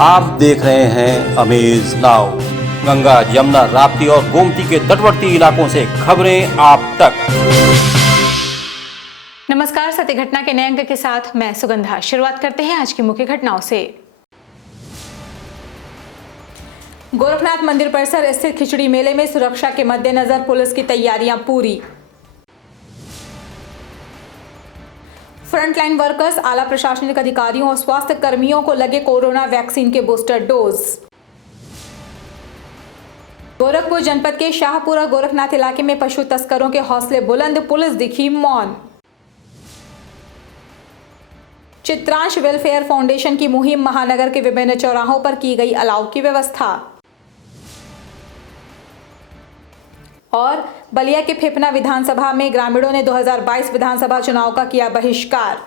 आप देख रहे हैं अमेज नाउ। गंगा, यमुना, राप्ती और गोमती के तटवर्ती इलाकों से खबरें आप तक। नमस्कार, सत्य घटना के नए अंक के साथ मैं सुगंधा। शुरुआत करते हैं आज की मुख्य घटनाओं से। गोरखनाथ मंदिर परिसर स्थित खिचड़ी मेले में सुरक्षा के मद्देनजर पुलिस की तैयारियां पूरी। फ्रंटलाइन वर्कर्स, आला प्रशासनिक अधिकारियों और स्वास्थ्य कर्मियों को लगे कोरोना वैक्सीन के बूस्टर डोज। गोरखपुर जनपद के शाहपुर और गोरखनाथ इलाके में पशु तस्करों के हौसले बुलंद, पुलिस दिखी मौन। चित्रांश वेलफेयर फाउंडेशन की मुहिम, महानगर के विभिन्न चौराहों पर की गई अलाव की व्यवस्था। और बलिया के फेफना विधानसभा में ग्रामीणों ने 2022 विधानसभा चुनाव का किया बहिष्कार।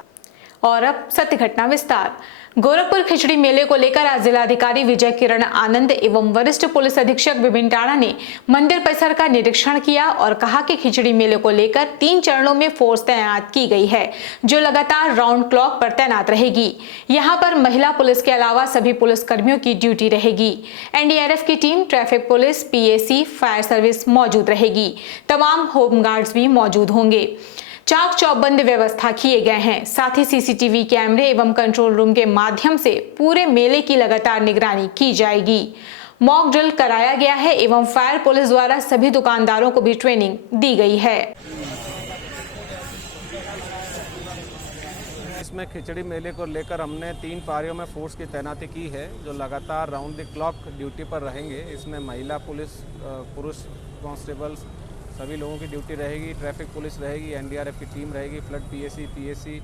और अब सत्य घटना विस्तार। गोरखपुर खिचड़ी मेले को लेकर आज जिलाधिकारी विजय किरण आनंद एवं वरिष्ठ पुलिस अधीक्षक विपिन टाणा ने मंदिर परिसर का निरीक्षण किया और कहा कि खिचड़ी मेले को लेकर 3 चरणों में फोर्स तैनात की गई है, जो लगातार राउंड क्लॉक पर तैनात रहेगी। यहां पर महिला पुलिस के अलावा सभी पुलिस कर्मियों की ड्यूटी रहेगी। एनडीआरएफ की team, traffic police, PAC, fire service मौजूद रहेगी। तमाम होमगार्ड्स भी मौजूद होंगे। चाक चौबंद व्यवस्था किए गए हैं। साथ ही सीसीटीवी कैमरे एवं कंट्रोल रूम के माध्यम से पूरे मेले की लगातार निगरानी की जाएगी। मॉक ड्रिल कराया गया है एवं फायर पुलिस द्वारा सभी दुकानदारों को भी ट्रेनिंग दी गई है। इसमें खिचड़ी मेले को लेकर हमने 3 पारियों में फोर्स की तैनाती की है, जो लगातार राउंड द क्लॉक ड्यूटी पर रहेंगे। इसमें महिला पुलिस, पुरुष कांस्टेबल्स सभी लोगों की ड्यूटी रहेगी। ट्रैफिक पुलिस रहेगी, एनडीआरएफ की टीम रहेगी, फ्लड पीएसी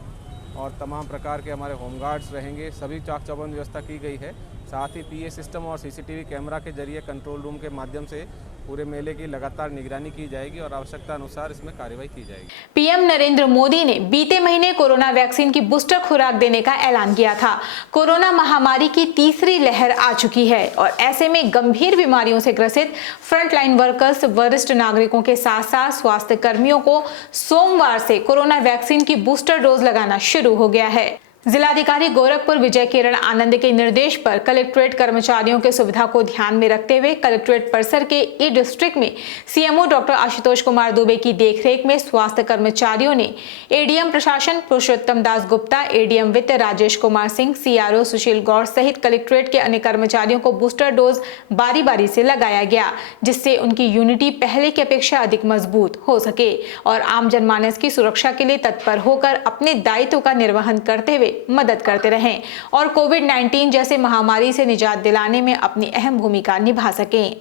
और तमाम प्रकार के हमारे होमगार्ड्स रहेंगे। सभी चाक चौबंद व्यवस्था की गई है। साथ ही पीए सिस्टम और सीसीटीवी कैमरा के जरिए कंट्रोल रूम के माध्यम से पूरे मेले की लगातार निगरानी की जाएगी और आवश्यकता अनुसार इसमें कार्रवाई की जाएगी। पीएम नरेंद्र मोदी ने बीते महीने कोरोना वैक्सीन की बूस्टर खुराक देने का ऐलान किया था। कोरोना महामारी की तीसरी लहर आ चुकी है और ऐसे में गंभीर बीमारियों से ग्रसित फ्रंटलाइन वर्कर्स, वरिष्ठ नागरिकों के साथ साथ स्वास्थ्य कर्मियों को सोमवार से कोरोना वैक्सीन की बूस्टर डोज लगाना शुरू हो गया है। जिलाधिकारी गोरखपुर विजय किरण आनंद के निर्देश पर कलेक्ट्रेट कर्मचारियों की सुविधा को ध्यान में रखते हुए कलेक्ट्रेट परिसर के ई डिस्ट्रिक्ट में सीएमओ डॉक्टर आशुतोष कुमार दुबे की देखरेख में स्वास्थ्य कर्मचारियों ने एडीएम प्रशासन पुरुषोत्तम दास गुप्ता, एडीएम वित्त राजेश कुमार सिंह, सीआरओ सुशील गौड़ सहित कलेक्ट्रेट के अन्य कर्मचारियों को बूस्टर डोज बारी बारी से लगाया गया, जिससे उनकी यूनिटी पहले की अपेक्षा अधिक मजबूत हो सके और आम जनमानस की सुरक्षा के लिए तत्पर होकर अपने दायित्व का निर्वहन करते हुए मदद करते रहें और कोविड-19 जैसे महामारी से निजात दिलाने में अपनी अहम भूमिका निभा सकें।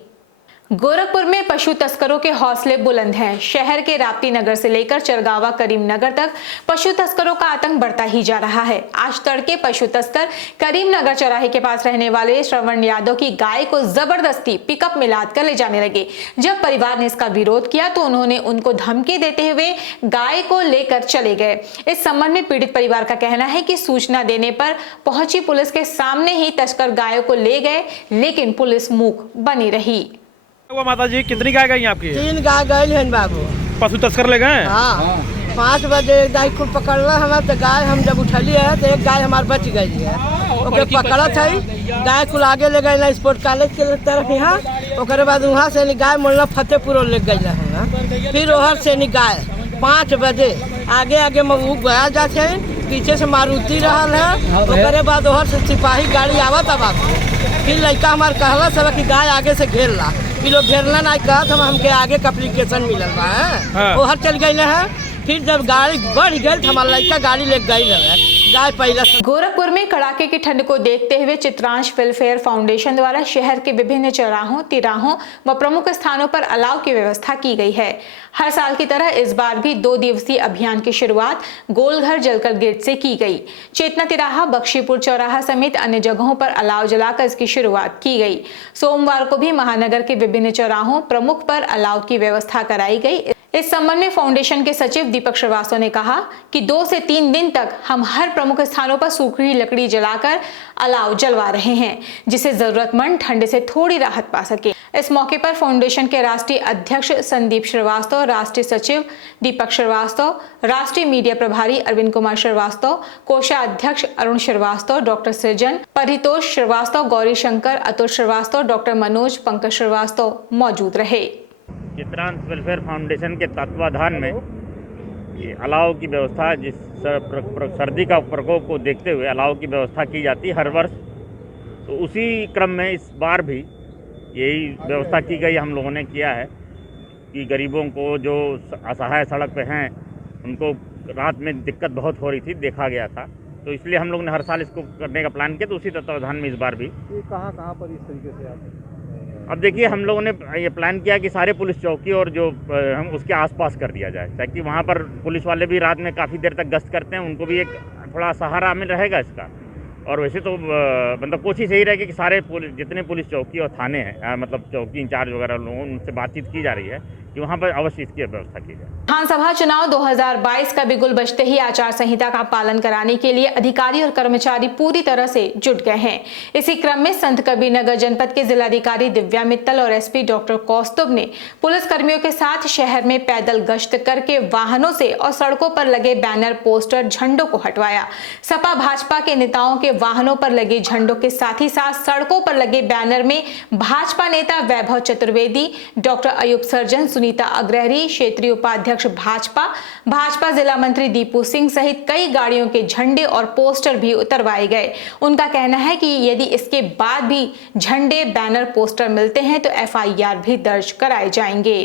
गोरखपुर में पशु तस्करों के हौसले बुलंद हैं। शहर के राप्ती नगर से लेकर चरगावा करीमनगर तक पशु तस्करों का आतंक बढ़ता ही जा रहा है। आज तड़के पशु तस्कर करीमनगर चौराहे के पास रहने वाले श्रवण यादव की गाय को जबरदस्ती पिकअप में लाद कर ले जाने लगे। जब परिवार ने इसका विरोध किया तो उन्होंने उनको धमकी देते हुए गाय को लेकर चले गए। इस संबंध में पीड़ित परिवार का कहना है कि सूचना देने पर पहुंची पुलिस के सामने ही तस्कर गायों को ले गए, लेकिन पुलिस मूक बनी रही। माता जी, कितनी गाय गई आपकी? 3 गाय गई हैं बाबू। पशु तस्कर ले गए? हाँ, 5 बजे गाय को पकड़ना हमारे, तो गाय हम जब उठली है तो एक गाय हमारे बच गई है। ओके पकड़त है, गाय को आगे ले गई स्पोर्ट कॉलेज के तरफ यहाँ। ओकरे बाद वहाँ से गाय मोड़ना फतेहपुर ले गई है। फिर ओहर से गाय 5 बजे आगे आगे मऊ गया जाते हैं, पीछे से मारुति रहल है। ओकरे बाद ओहर से सिपाही गाड़ी आवत अब फिर लड़का हमारे कहला सब कि गाय आगे से घेर ला। ये लोग घेरला नहीं कहत, हमके आगे का एप्लीकेशन मिलल बा है। ओहर चल गई है। फिर जब गाड़ी बढ़ गई तो हमारा लड़का गाड़ी ले गई रहे गाय पहले। गोरखपुर में कड़ाके की ठंड को देखते हुए चित्रांश वेलफेयर फाउंडेशन द्वारा शहर के विभिन्न चौराहों, तिराहों व प्रमुख स्थानों पर अलाव की व्यवस्था की गई है। हर साल की तरह इस बार भी 2 दिवसीय अभियान की शुरुआत गोलघर जलकर गेट से की गई। चेतना तिराहा, बख्शीपुर चौराहा समेत अन्य जगहों पर अलाव जलाकर इसकी शुरुआत की गई। सोमवार को भी महानगर के विभिन्न चौराहों प्रमुख पर अलाव की व्यवस्था कराई गई। इस संबंध में फाउंडेशन के सचिव दीपक श्रीवास्तव ने कहा कि 2 से 3 दिन तक हम हर प्रमुख स्थानों पर सूखी लकड़ी जलाकर अलाव जलवा रहे हैं, जिससे जरूरतमंद ठंड से थोड़ी राहत पा सके। इस मौके पर फाउंडेशन के राष्ट्रीय अध्यक्ष संदीप श्रीवास्तव, राष्ट्रीय सचिव दीपक श्रीवास्तव, राष्ट्रीय मीडिया प्रभारी अरविंद कुमार श्रीवास्तव, कोषाध्यक्ष अरुण श्रीवास्तव, डॉक्टर सृजन, परितोष श्रीवास्तव, गौरी शंकर, अतुल श्रीवास्तव, डॉक्टर मनोज, पंकज श्रीवास्तव मौजूद रहे। चित्रांश वेलफेयर फाउंडेशन के तत्वाधान में ये अलाव की व्यवस्था, जिस सर्दी का प्रकोप को देखते हुए अलाव की व्यवस्था की जाती है हर वर्ष, तो उसी क्रम में इस बार भी यही व्यवस्था की गई। हम लोगों ने किया है कि गरीबों को जो असहाय सड़क पे हैं उनको रात में दिक्कत बहुत हो रही थी, देखा गया था, तो इसलिए हम लोग ने हर साल इसको करने का प्लान किया। तो उसी तत्वाधान में इस बार भी ये कहाँ पर इस तरीके से आप अब देखिए, हम लोगों ने ये प्लान किया कि सारे पुलिस चौकी और जो हम उसके आसपास कर दिया जाए, ताकि वहाँ पर पुलिस वाले भी रात में काफ़ी देर तक गश्त करते हैं, उनको भी एक थोड़ा सहारा मिल रहेगा इसका। और वैसे तो मतलब कोशिश यही रहेगी कि सारे जितने पुलिस चौकी और थाने हैं, मतलब चौकी इंचार्ज वगैरह लोगों उनसे बातचीत की जा रही है कि वहाँ पर अवश्य इसकी व्यवस्था की जाए। विधानसभा चुनाव 2022 का बिगुल बजते ही आचार संहिता का पालन कराने के लिए अधिकारी और कर्मचारी पूरी तरह से जुट गए हैं। इसी क्रम में संत कबीरनगर जनपद के जिलाधिकारी दिव्या मित्तल और एसपी डॉक्टर कौस्तुभ ने पुलिस कर्मियों के साथ शहर में पैदल गश्त करके वाहनों से और सड़कों पर लगे बैनर, पोस्टर, झंडों को हटवाया। सपा भाजपा के नेताओं के वाहनों पर लगे झंडों के साथ ही साथ सड़कों पर लगे बैनर में भाजपा नेता वैभव चतुर्वेदी, डॉक्टर अयूब सर्जन, सुनीता अग्रहरी, क्षेत्रीय उपाध्यक्ष भाजपा जिला मंत्री दीपू सिंह सहित कई गाड़ियों के झंडे और पोस्टर भी उतरवाए गए। उनका कहना है कि यदि इसके बाद भी झंडे, बैनर, पोस्टर मिलते हैं तो FIR भी दर्ज कराए जाएंगे।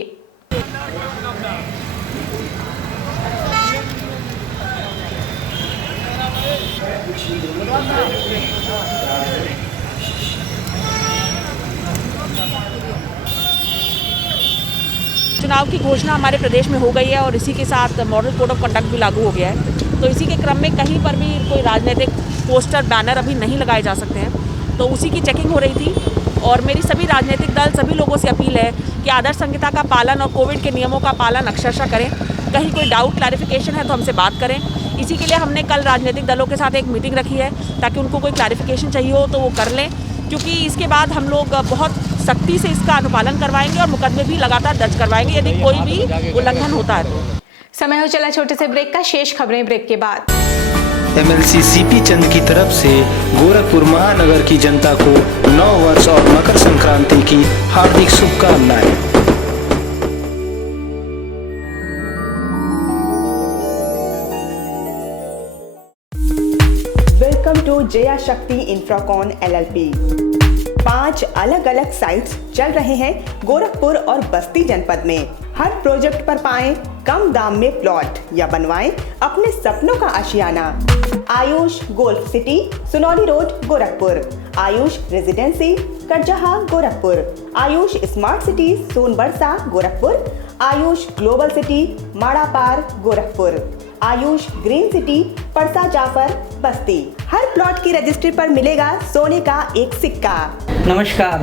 चुनाव की घोषणा हमारे प्रदेश में हो गई है और इसी के साथ मॉडल कोड ऑफ कंडक्ट भी लागू हो गया है। तो इसी के क्रम में कहीं पर भी कोई राजनीतिक पोस्टर, बैनर अभी नहीं लगाए जा सकते हैं। तो उसी की चेकिंग हो रही थी और मेरी सभी राजनीतिक दल, सभी लोगों से अपील है कि आदर्श संहिता का पालन और कोविड के नियमों का पालन अक्षरशः करें। कहीं कोई डाउट, क्लैरिफिकेशन है तो हमसे बात करें। इसी के लिए हमने कल राजनीतिक दलों के साथ एक मीटिंग रखी है ताकि उनको कोई क्लैरिफिकेशन चाहिए हो तो वो कर लें, क्योंकि इसके बाद हम लोग बहुत सख्ती से इसका अनुपालन करवाएंगे और मुकदमे भी लगातार दर्ज करवाएंगे यदि कोई भी उल्लंघन होता है तो। समय हो चला छोटे से ब्रेक का, शेष खबरें ब्रेक के बाद। MLC CP चंद की तरफ से गोरखपुर महानगर की जनता को नव वर्ष और मकर संक्रांति की हार्दिक शुभकामनाएं। वेलकम टू जया शक्ति इंफ्राकॉन LLP। 5 अलग अलग साइट्स चल रहे हैं गोरखपुर और बस्ती जनपद में। हर प्रोजेक्ट पर पाएं कम दाम में प्लॉट या बनवाएं अपने सपनों का आशियाना। Ayush golf city, Sunauli road, Gorakhpur. Ayush residency, Karjaha, Gorakhpur. Ayush smart city, Sonbarsa, Gorakhpur. Ayush global city, Madapar, Gorakhpur. Ayush green city, Parsa Jafar, Basti. हर प्लॉट की रजिस्ट्री पर मिलेगा सोने का एक सिक्का। नमस्कार,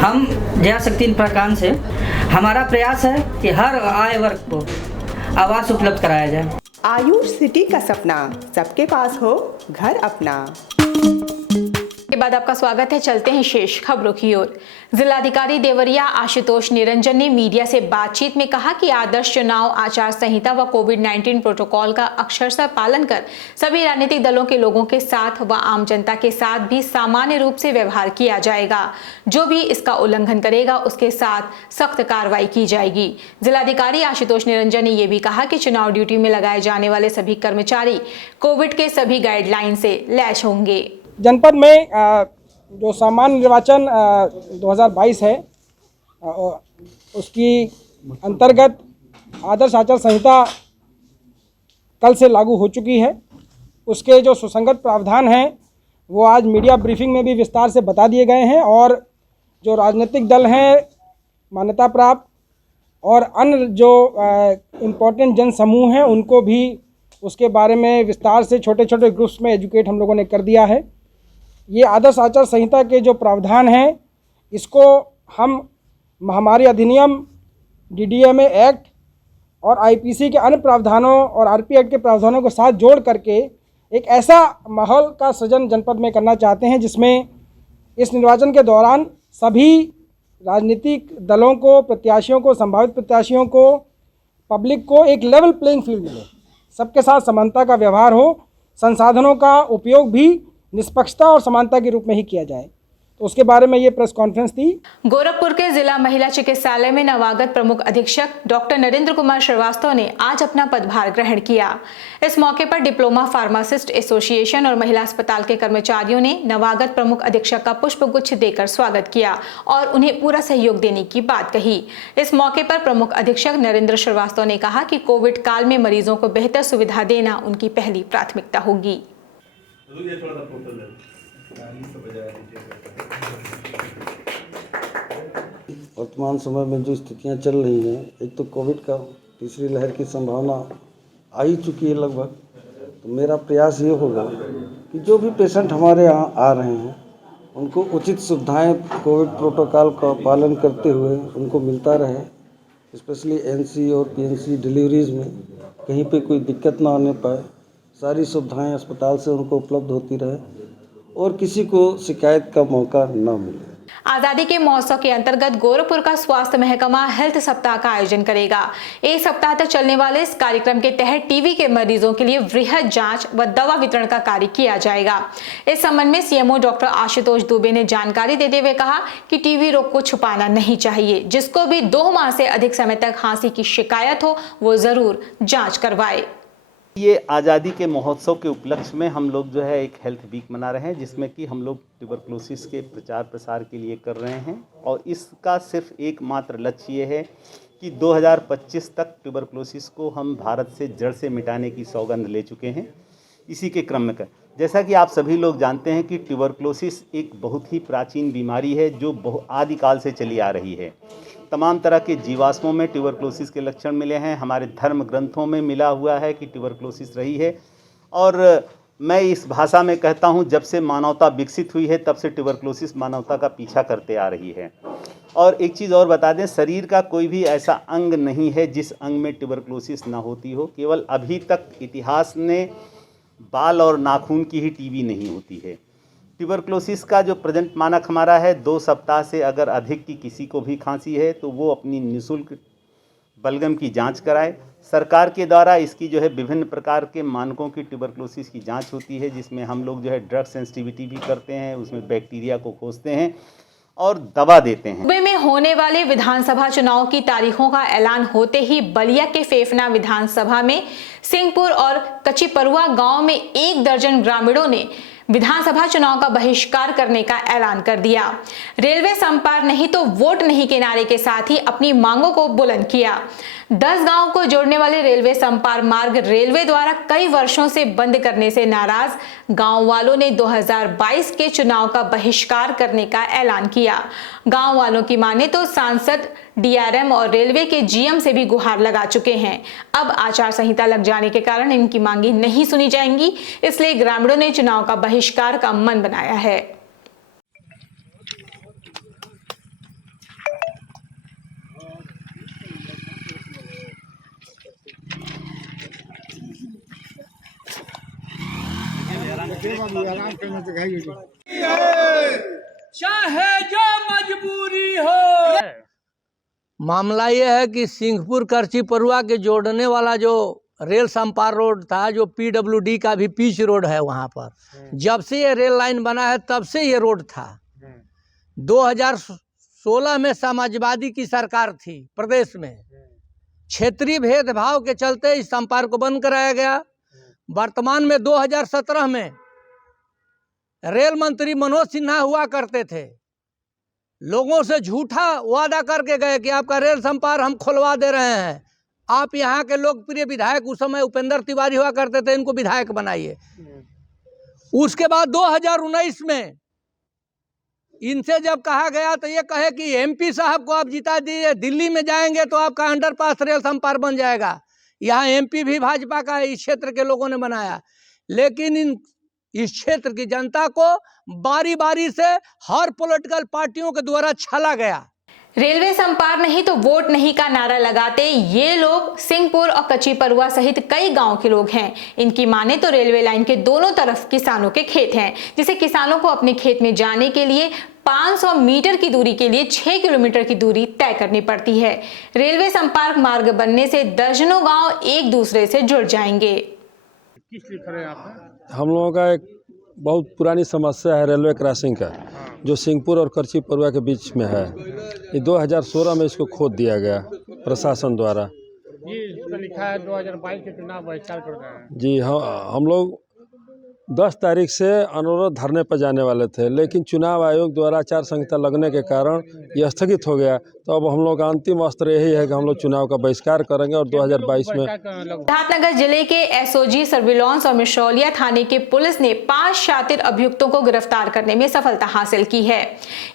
हम जया शक्ति इंफ्राकॉन से हमारा प्रयास है कि हर आय वर्ग को आवास उपलब्ध कराया जाए। आयुष सिटी का सपना, सबके पास हो घर अपना। के बाद आपका स्वागत है। चलते हैं शेष खबरों की ओर। जिलाधिकारी देवरिया आशुतोष निरंजन ने मीडिया से बातचीत में कहा कि आदर्श चुनाव आचार संहिता व कोविड-19 प्रोटोकॉल का अक्षरशः पालन कर सभी राजनीतिक दलों के लोगों के साथ व आम जनता के साथ भी सामान्य रूप से व्यवहार किया जाएगा। जो भी इसका उल्लंघन करेगा उसके साथ सख्त कार्रवाई की जाएगी। जिलाधिकारी आशुतोष निरंजन ने यह भी कहा कि चुनाव ड्यूटी में लगाए जाने वाले सभी कर्मचारी कोविड के सभी गाइडलाइन से लैस होंगे। जनपद में जो सामान्य निर्वाचन 2022 है उसकी अंतर्गत आदर्श आचार संहिता कल से लागू हो चुकी है। उसके जो सुसंगत प्रावधान हैं वो आज मीडिया ब्रीफिंग में भी विस्तार से बता दिए गए हैं और जो राजनीतिक दल हैं, मान्यता प्राप्त और अन्य जो इम्पोर्टेंट जन समूह हैं उनको भी उसके बारे में विस्तार से छोटे छोटे ग्रुप्स में एजुकेट हम लोगों ने कर दिया है। ये आदर्श आचार संहिता के जो प्रावधान हैं इसको हम महामारी अधिनियम, DDMA एक्ट और आईपीसी के अन्य प्रावधानों और आरपी एक्ट के प्रावधानों को साथ जोड़ करके एक ऐसा माहौल का सृजन जनपद में करना चाहते हैं जिसमें इस निर्वाचन के दौरान सभी राजनीतिक दलों को, प्रत्याशियों को, संभावित प्रत्याशियों को, पब्लिक को एक लेवल प्लेइंग फील्ड मिले, सबके साथ समानता का व्यवहार हो, संसाधनों का उपयोग भी निष्पक्षता और समानता के रूप में ही किया जाए। तो उसके बारे में ये प्रेस कॉन्फ्रेंस थी। गोरखपुर के जिला महिला चिकित्सालय में नवागत प्रमुख अधीक्षक डॉक्टर नरेंद्र कुमार श्रीवास्तव ने आज अपना पदभार ग्रहण किया। इस मौके पर डिप्लोमा फार्मासिस्ट एसोसिएशन और महिला अस्पताल के कर्मचारियों ने नवागत प्रमुख अधीक्षक का पुष्पगुच्छ देकर स्वागत किया और उन्हें पूरा सहयोग देने की बात कही। इस मौके पर प्रमुख अधीक्षक नरेंद्र श्रीवास्तव ने कहा कि कोविड काल में मरीजों को बेहतर सुविधा देना उनकी पहली प्राथमिकता होगी। वर्तमान समय में जो स्थितियां चल रही हैं, एक तो कोविड का तीसरी लहर की संभावना आ ही चुकी है लगभग, तो मेरा प्रयास ये होगा कि जो भी पेशेंट हमारे यहाँ आ रहे हैं उनको उचित सुविधाएं कोविड प्रोटोकॉल का पालन करते हुए उनको मिलता रहे। स्पेशली एनसी और पीएनसी डिलीवरीज में कहीं पे कोई दिक्कत ना आने पाए, सारी सुविधाएं अस्पताल से उनको उपलब्ध होती रहे और किसी को शिकायत का मौका न मिले। आजादी के महोत्सव के अंतर्गत गोरखपुर का स्वास्थ्य महकमा हेल्थ सप्ताह का आयोजन करेगा। एक सप्ताह तक चलने वाले इस कार्यक्रम के तहत टीबी के मरीजों के लिए वृहद जांच व दवा वितरण का कार्य किया जाएगा। इस संबंध में सीएमओ डॉक्टर आशुतोष दुबे ने जानकारी देते हुए कहा कि टीबी रोग को छुपाना नहीं चाहिए। जिसको भी 2 माह से अधिक समय तक खांसी की शिकायत हो वो जरूर जाँच करवाए। ये आज़ादी के महोत्सव के उपलक्ष्य में हम लोग जो है एक हेल्थ वीक मना रहे हैं, जिसमें कि हम लोग ट्यूबरक्लोसिस के प्रचार प्रसार के लिए कर रहे हैं और इसका सिर्फ एकमात्र लक्ष्य ये है कि 2025 तक ट्यूबरक्लोसिस को हम भारत से जड़ से मिटाने की सौगंध ले चुके हैं। इसी के क्रम में जैसा कि आप सभी लोग जानते हैं कि ट्यूबरक्लोसिस एक बहुत ही प्राचीन बीमारी है जो आदिकाल से चली आ रही है। तमाम तरह के जीवाश्मों में ट्यूबरक्लोसिस के लक्षण मिले हैं, हमारे धर्म ग्रंथों में मिला हुआ है कि ट्यूबरक्लोसिस रही है और मैं इस भाषा में कहता हूं, जब से मानवता विकसित हुई है तब से ट्यूबरक्लोसिस मानवता का पीछा करते आ रही है। और एक चीज़ और बता दें, शरीर का कोई भी ऐसा अंग नहीं है जिस अंग में ट्यूबरक्लोसिस ना होती हो। केवल अभी तक इतिहास ने बाल और नाखून की ही टीबी नहीं होती है। ट्यूबरक्लोसिस का जो प्रेजेंट मानक हमारा है, 2 सप्ताह से अगर अधिक की किसी को भी खांसी है तो वो अपनी निःशुल्क बलगम की जांच कराए। सरकार के द्वारा इसकी जो है विभिन्न प्रकार के मानकों की ट्यूबरक्लोसिस की जांच होती है, जिसमें हम लोग जो है ड्रग सेंसिटिविटी भी करते हैं, उसमें बैक्टीरिया को खोजते हैं और दवा देते हैं। सूबे में होने वाले विधानसभा चुनाव की तारीखों का ऐलान होते ही बलिया के फेफना विधानसभा में सिंहपुर और कच्चीपरुआ गांव में 1 दर्जन ग्रामीणों ने विधानसभा चुनाव का बहिष्कार करने का ऐलान कर दिया। रेलवे संपर्क नहीं तो वोट नहीं के नारे के साथ ही अपनी मांगों को बुलंद किया। 10 गांवों को जोड़ने वाले रेलवे संपर्क मार्ग रेलवे द्वारा कई वर्षों से बंद करने से नाराज गांव वालों ने 2022 के चुनाव का बहिष्कार करने का ऐलान किया। गांव वालों की माने तो सांसद, डीआरएम और रेलवे के जीएम से भी गुहार लगा चुके हैं। अब आचार संहिता लग जाने के कारण इनकी मांगे नहीं सुनी जाएंगी, इसलिए ग्रामीणों ने चुनाव का बहिष्कार का मन बनाया है। चाहे जो मजबूरी हो। मामला ये है कि सिंहपुर कच्चीपरुआ के जोड़ने वाला जो रेल संपार रोड था, जो पीडब्ल्यूडी का भी पिच रोड है, वहाँ पर जब से ये रेल लाइन बना है तब से ये रोड था। 2016 में समाजवादी की सरकार थी प्रदेश में, क्षेत्रीय भेदभाव के चलते इस संपर्क को बंद कराया गया। वर्तमान में 2017 में रेल मंत्री मनोज सिन्हा हुआ करते थे, लोगों से झूठा वादा करके गए कि आपका रेल संपर्क हम खुलवा दे रहे हैं, आप यहाँ के लोकप्रिय विधायक उस समय उपेंद्र तिवारी हुआ करते थे, इनको विधायक बनाइए। उसके बाद 2019 में इनसे जब कहा गया तो ये कहे कि एमपी साहब को आप जिता दीजिए, दिल्ली में जाएंगे तो आपका अंडरपास रेल संपर्क बन जाएगा। यहाँ एमपी भी भाजपा का इस क्षेत्र के लोगों ने बनाया, लेकिन इस क्षेत्र की जनता को बारी बारी से हर पॉलिटिकल पार्टियों के द्वारा छला गया। रेलवे संपार नहीं तो वोट नहीं का नारा लगाते ये लोग सिंहपुर और कच्ची परुआ सहित कई गांव के लोग हैं। इनकी माने तो रेलवे लाइन के दोनों तरफ किसानों के खेत हैं, जिसे किसानों को अपने खेत में जाने के लिए 500 मीटर की दूरी के लिए 6 किलोमीटर की दूरी तय करनी पड़ती है। रेलवे संपर्क मार्ग बनने से दर्जनों गांव एक दूसरे से जुड़ जाएंगे। किस लिए खड़े हैं आप? हम लोगों का एक बहुत पुरानी समस्या है रेलवे क्रॉसिंग का, जो सिंहपुर और करची परुआ के बीच में है। ये 2016 में इसको खोद दिया गया प्रशासन द्वारा। ये इस पर लिखा है 2022 के चुनाव बहिष्कार कर रहे हैं। जी हाँ, हम लोग 10 तारीख से अनुरोध धरने पर जाने वाले थे, लेकिन चुनाव आयोग द्वारा आचार संहिता लगने के कारण ये स्थगित हो गया। तो अब हम लोग का अंतिम अस्त्र यही है कि हम लोग चुनाव का बहिष्कार करेंगे और 2022 में। सिद्धार्थनगर जिले के एसओजी सर्विलांस और मिश्रौलिया थाने के पुलिस ने 5 शातिर अभियुक्तों को गिरफ्तार करने में सफलता हासिल की है।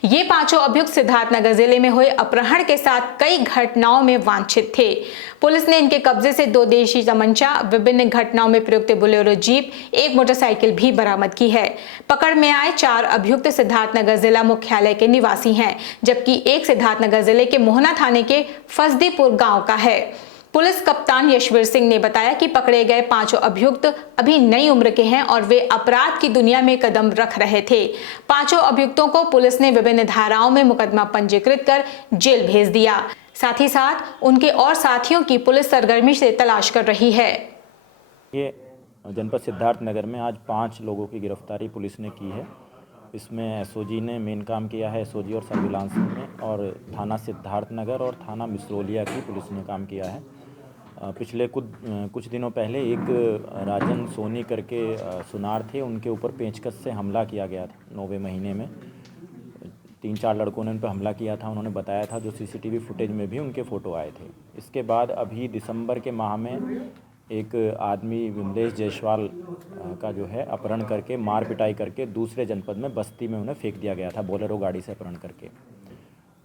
ये पांचों अभियुक्त सिद्धार्थनगर जिले में हुए अपहरण के साथ कई घटनाओं में वांछित थे। पुलिस ने इनके कब्जे से 2 देशी तमंचा, विभिन्न घटनाओं में प्रयुक्त बोलेरो जीप, 1 मोटरसाइकिल भी बरामद की है। पकड़ में आए 4 अभियुक्त सिद्धार्थनगर जिला मुख्यालय के निवासी हैं, जबकि एक सिद्धार्थनगर जिले के मोहना थाने के फसदीपुर गांव का है। पुलिस कप्तान यशवीर सिंह ने बताया कि पकड़े गए 5 अभियुक्त अभी नई उम्र के हैं और वे अपराध की दुनिया में कदम रख रहे थे। 5 अभियुक्तों को पुलिस ने विभिन्न धाराओं में मुकदमा पंजीकृत कर जेल भेज दिया। साथ ही साथ उनके और साथियों की पुलिस सरगर्मी से तलाश कर रही है। ये जनपद सिद्धार्थनगर में आज 5 लोगों की गिरफ्तारी पुलिस ने की है। इसमें एसओजी ने मेन काम किया है, एसओजी और सर्विलांस में, और थाना सिद्धार्थनगर और थाना मिश्रौलिया की पुलिस ने काम किया है। पिछले कुछ दिनों पहले एक राजन सोनी करके सुनार थे, उनके ऊपर पेंचकस से हमला किया गया था 9वें महीने में। 3-4 लड़कों ने उन पर हमला किया था, उन्होंने बताया था, जो सीसीटीवी फुटेज में भी उनके फ़ोटो आए थे। इसके बाद अभी दिसंबर के माह में एक आदमी विमलेश जायसवाल का जो है अपहरण करके, मार पिटाई करके दूसरे जनपद में बस्ती में उन्हें फेंक दिया गया था, बोलेरो गाड़ी से अपहरण करके।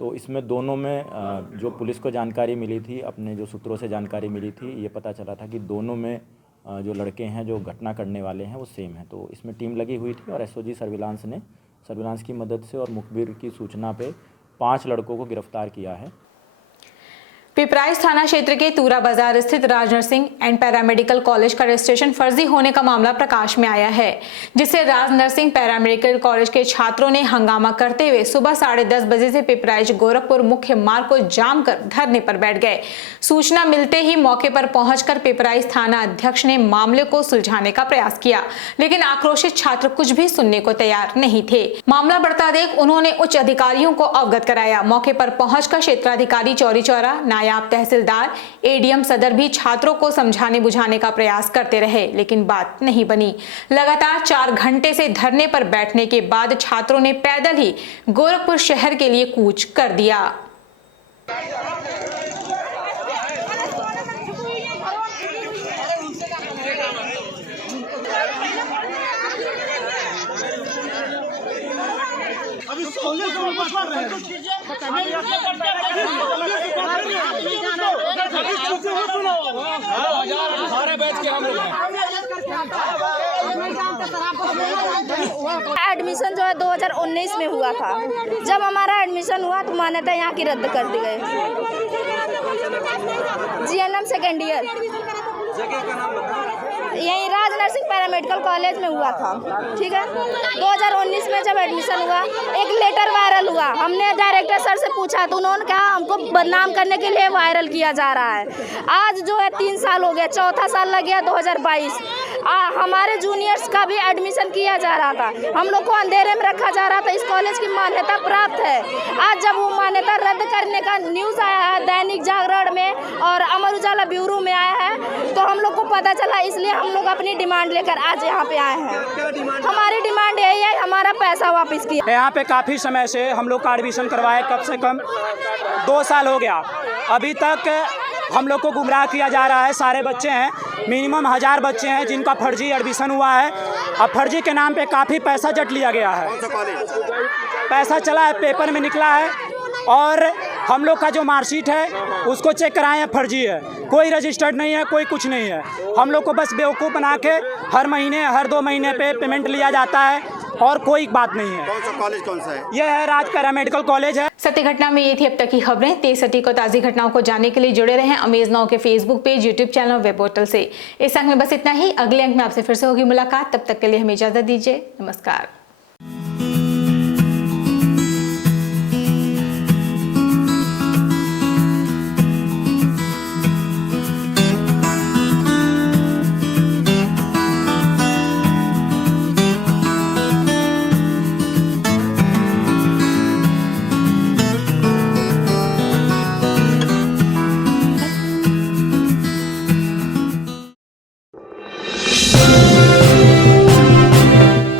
तो इसमें दोनों में जो पुलिस को जानकारी मिली थी, अपने जो सूत्रों से जानकारी मिली थी, ये पता चला था कि दोनों में जो लड़के हैं जो घटना करने वाले हैं वो सेम है। तो इसमें टीम लगी हुई थी और एसओजी सर्विलांस की मदद से और मुखबिर की सूचना पे 5 लड़कों को गिरफ्तार किया है। पिपराइच थाना क्षेत्र के तूरा बाजार स्थित राज नर्सिंग एंड पैरामेडिकल कॉलेज का रजिस्ट्रेशन फर्जी होने का मामला प्रकाश में आया है, जिससे राज नर्सिंग पैरामेडिकल कॉलेज के छात्रों ने हंगामा करते हुए सुबह 10:30 बजे से पिपराइच गोरखपुर मुख्य मार्ग को जाम कर धरने पर बैठ गए। सूचना मिलते ही मौके पर पहुंचकर पिपराइच थाना अध्यक्ष ने मामले को सुलझाने का प्रयास किया, लेकिन आक्रोशित छात्र कुछ भी सुनने को तैयार नहीं थे। मामला बढ़ता देख उन्होंने उच्च अधिकारियों को अवगत कराया। मौके पर पहुंचकर क्षेत्राधिकारी चौरी चौरा, नायब तहसीलदार, एडीएम सदर भी छात्रों को समझाने बुझाने का प्रयास करते रहे, लेकिन बात नहीं बनी। लगातार 4 घंटे से धरने पर बैठने के बाद छात्रों ने पैदल ही गोरखपुर शहर के लिए कूच कर दिया। एडमिशन जो है 2019 में हुआ था। जब हमारा एडमिशन हुआ तो मान्यता यहाँ की रद्द कर दी गई। जीएनएम सेकेंड ईयर यही राज नर्सिंग पैरामेडिकल कॉलेज में हुआ था। ठीक है, 2019 में जब एडमिशन हुआ, एक लेटर वायरल हुआ। हमने डायरेक्टर सर से पूछा तो उन्होंने कहा हमको बदनाम करने के लिए वायरल किया जा रहा है। आज जो है 3 साल हो गया, 4था साल लग गया 2022। हमारे जूनियर्स का भी एडमिशन किया जा रहा था, हम लोग को अंधेरे में रखा जा रहा था। इस कॉलेज की मान्यता प्राप्त है। आज जब वो मान्यता रद्द करने का न्यूज़ आया है दैनिक जागरण में और अमर उजाला ब्यूरो में आया है, तो हम लोग को पता चला, इसलिए हम लोग अपनी डिमांड लेकर आज यहाँ पे आए हैं। हमारी डिमांड यही है, हमारा पैसा वापस किया। यहाँ पे काफ़ी समय से हम लोग का एडमिशन करवाए, कम से कम 2 साल हो गया। अभी तक हम लोग को गुमराह किया जा रहा है। सारे बच्चे हैं, मिनिमम 1000 बच्चे हैं जिनका फर्जी एडमिशन हुआ है। अब फर्जी के नाम पे काफ़ी पैसा जट लिया गया है। पैसा चला है, पेपर में निकला है, और हम लोग का जो मार्कशीट है उसको चेक कराए हैं, फर्जी है। कोई रजिस्टर्ड नहीं है, कोई कुछ नहीं है। हम लोग को बस बेवकूफ़ बना के हर महीने, हर 2 महीने पे पेमेंट लिया जाता है। और कोई बात नहीं है। कौन सा कॉलेज कौन सा है? यह है राज पैरामेडिकल कॉलेज है। सत्य घटना में ये थी अब तक की खबरें। तेज सटीक और ताज़ी घटनाओं को जानने के लिए जुड़े रहें अमेज नाउ के फेसबुक पेज, यूट्यूब चैनल और वेब पोर्टल से। इस अंक में बस इतना ही। अगले अंक में आपसे फिर से होगी मुलाकात। तब तक के लिए हमें इजाजत दीजिए। नमस्कार।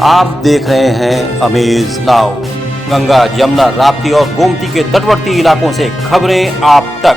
आप देख रहे हैं अमेज नाउ। गंगा, यमुना, राप्ती और गोमती के तटवर्ती इलाकों से खबरें आप तक।